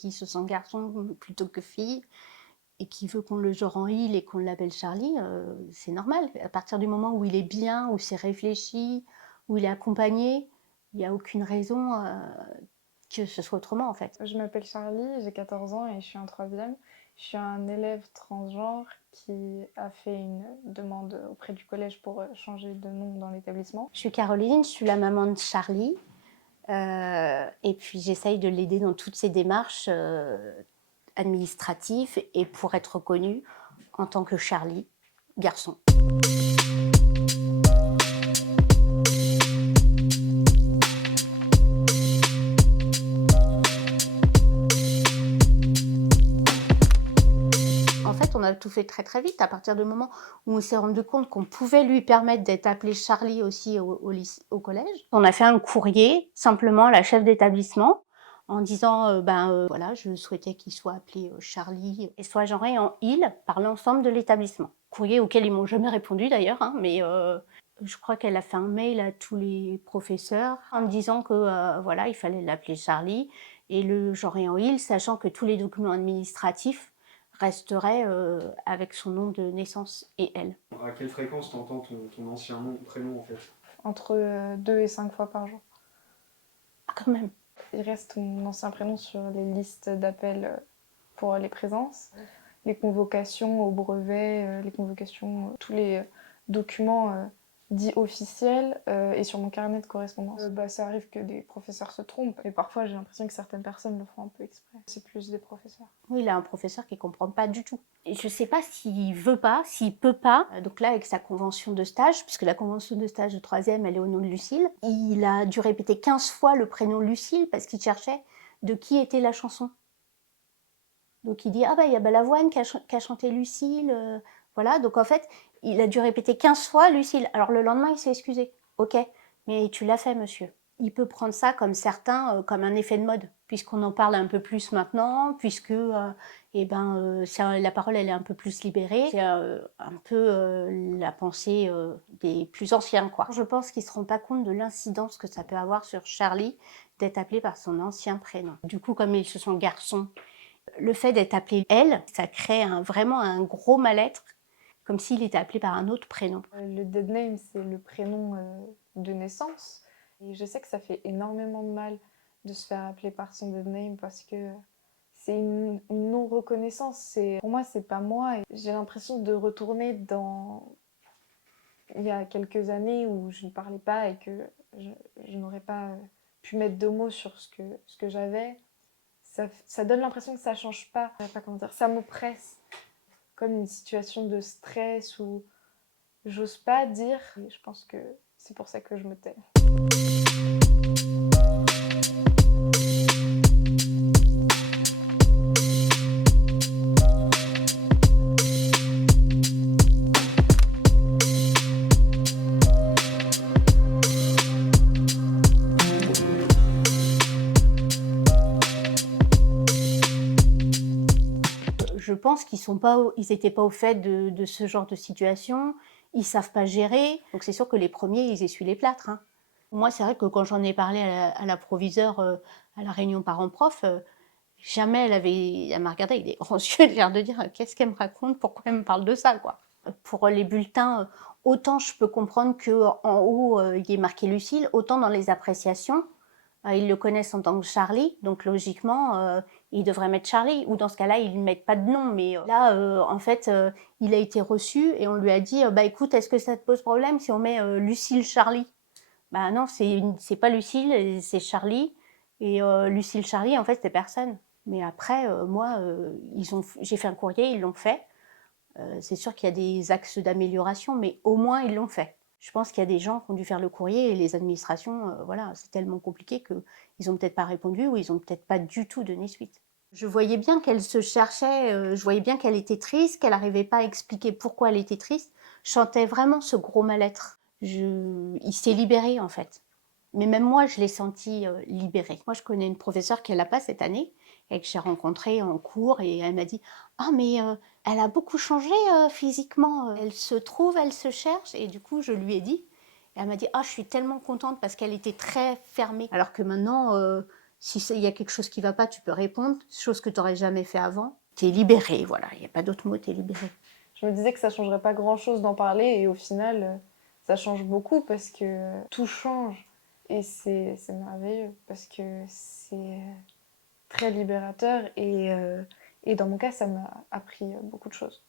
qui se sent garçon plutôt que fille et qui veut qu'on le genre en il et qu'on l'appelle Charlie, c'est normal. À partir du moment où il est bien, où c'est réfléchi, où il est accompagné, il n'y a aucune raison que ce soit autrement en fait. Je m'appelle Charlie, j'ai 14 ans et je suis en troisième. Je suis un élève transgenre qui a fait une demande auprès du collège pour changer de nom dans l'établissement. Je suis Caroline, je suis la maman de Charlie. Et puis j'essaye de l'aider dans toutes ses démarches administratives et pour être reconnue en tant que Charlie, garçon. En fait, on a tout fait très très vite à partir du moment où on s'est rendu compte qu'on pouvait lui permettre d'être appelé Charlie aussi au collège. On a fait un courrier simplement à la chef d'établissement en disant voilà, je souhaitais qu'il soit appelé Charlie et soit genré en il par l'ensemble de l'établissement. Courrier auquel ils m'ont jamais répondu d'ailleurs, hein, mais je crois qu'elle a fait un mail à tous les professeurs en me disant que voilà, il fallait l'appeler Charlie et le genrer en il, sachant que tous les documents administratifs resterait avec son nom de naissance et elle. À quelle fréquence t'entends ton ancien nom, prénom en fait? Entre 2 et 5 fois par jour. Ah, quand même. Il reste mon ancien prénom sur les listes d'appels pour les présences, les convocations au brevet, les convocations, tous les documents dits officiels et sur mon carnet de correspondance. Ça arrive que des professeurs se trompent et parfois j'ai l'impression que certaines personnes le font un peu exprès. C'est plus des professeurs. Oui, il a un professeur qui ne comprend pas du tout. Et je ne sais pas s'il veut pas, s'il peut pas. Donc là, avec sa convention de stage, puisque la convention de stage de troisième, elle est au nom de Lucille, il a dû répéter 15 fois le prénom Lucille parce qu'il cherchait de qui était la chanson. Donc il dit, ah bah il y a Balavoine qui a chanté Lucille, voilà. Donc en fait, il a dû répéter 15 fois Lucille. Alors le lendemain, il s'est excusé. Ok, mais tu l'as fait, monsieur. Il peut prendre ça comme certains, comme un effet de mode, puisqu'on en parle un peu plus maintenant, puisque la parole elle est un peu plus libérée. C'est un peu la pensée des plus anciens, quoi. Je pense qu'ils ne se rendent pas compte de l'incidence que ça peut avoir sur Charlie d'être appelé par son ancien prénom. Du coup, comme ils se sont garçons, le fait d'être appelé elle, ça crée vraiment un gros mal-être, comme s'il était appelé par un autre prénom. Le dead name, c'est le prénom de naissance. Et je sais que ça fait énormément de mal de se faire appeler par son dead name parce que c'est une non-reconnaissance. Pour moi, c'est pas moi. Et j'ai l'impression de retourner dans il y a quelques années où je ne parlais pas et que je n'aurais pas pu mettre de mots sur ce que j'avais. Ça donne l'impression que ça change pas. Je sais pas comment dire. Ça m'oppresse. Comme une situation de stress où j'ose pas dire. Et je pense que c'est pour ça que je me tais. Je pense qu'ils n'étaient pas au fait de ce genre de situation, ils savent pas gérer, donc c'est sûr que les premiers, ils essuient les plâtres, hein. Moi, c'est vrai que quand j'en ai parlé à la proviseure à la réunion parents-prof, jamais elle m'a regardé avec des grands yeux, l'air de dire qu'est-ce qu'elle me raconte, pourquoi elle me parle de ça, quoi. Pour les bulletins, autant je peux comprendre qu'en haut, il y ait marqué Lucille, autant dans les appréciations, ils le connaissent en tant que Charlie, donc logiquement, ils devraient mettre Charlie, ou dans ce cas-là, ils ne mettent pas de nom. Mais là, en fait, il a été reçu et on lui a dit bah écoute, est-ce que ça te pose problème si on met Lucille Charlie? Bah non, c'est pas Lucille, c'est Charlie. Et Lucille Charlie, en fait, c'est personne. Mais après, moi, j'ai fait un courrier, ils l'ont fait. C'est sûr qu'il y a des axes d'amélioration, mais au moins ils l'ont fait. Je pense qu'il y a des gens qui ont dû faire le courrier et les administrations, voilà, c'est tellement compliqué qu'ils n'ont peut-être pas répondu ou ils n'ont peut-être pas du tout donné suite. Je voyais bien qu'elle se cherchait, je voyais bien qu'elle était triste, qu'elle n'arrivait pas à expliquer pourquoi elle était triste. Je sentais vraiment ce gros mal-être. Il s'est libéré en fait. Mais même moi, je l'ai senti libéré. Moi, je connais une professeure qui l'a pas cette année et que j'ai rencontrée en cours et elle m'a dit « Ah, mais elle a beaucoup changé physiquement. Elle se trouve, elle se cherche. » Et du coup, je lui ai dit. Et elle m'a dit « Ah, je suis tellement contente parce qu'elle était très fermée. Alors que maintenant, il y a quelque chose qui ne va pas, tu peux répondre, chose que tu n'aurais jamais fait avant. Tu es libéré, voilà, il n'y a pas d'autre mot, tu es libéré. Je me disais que ça changerait pas grand-chose d'en parler et au final, ça change beaucoup parce que tout change et c'est merveilleux parce que c'est très libérateur et dans mon cas, ça m'a appris beaucoup de choses.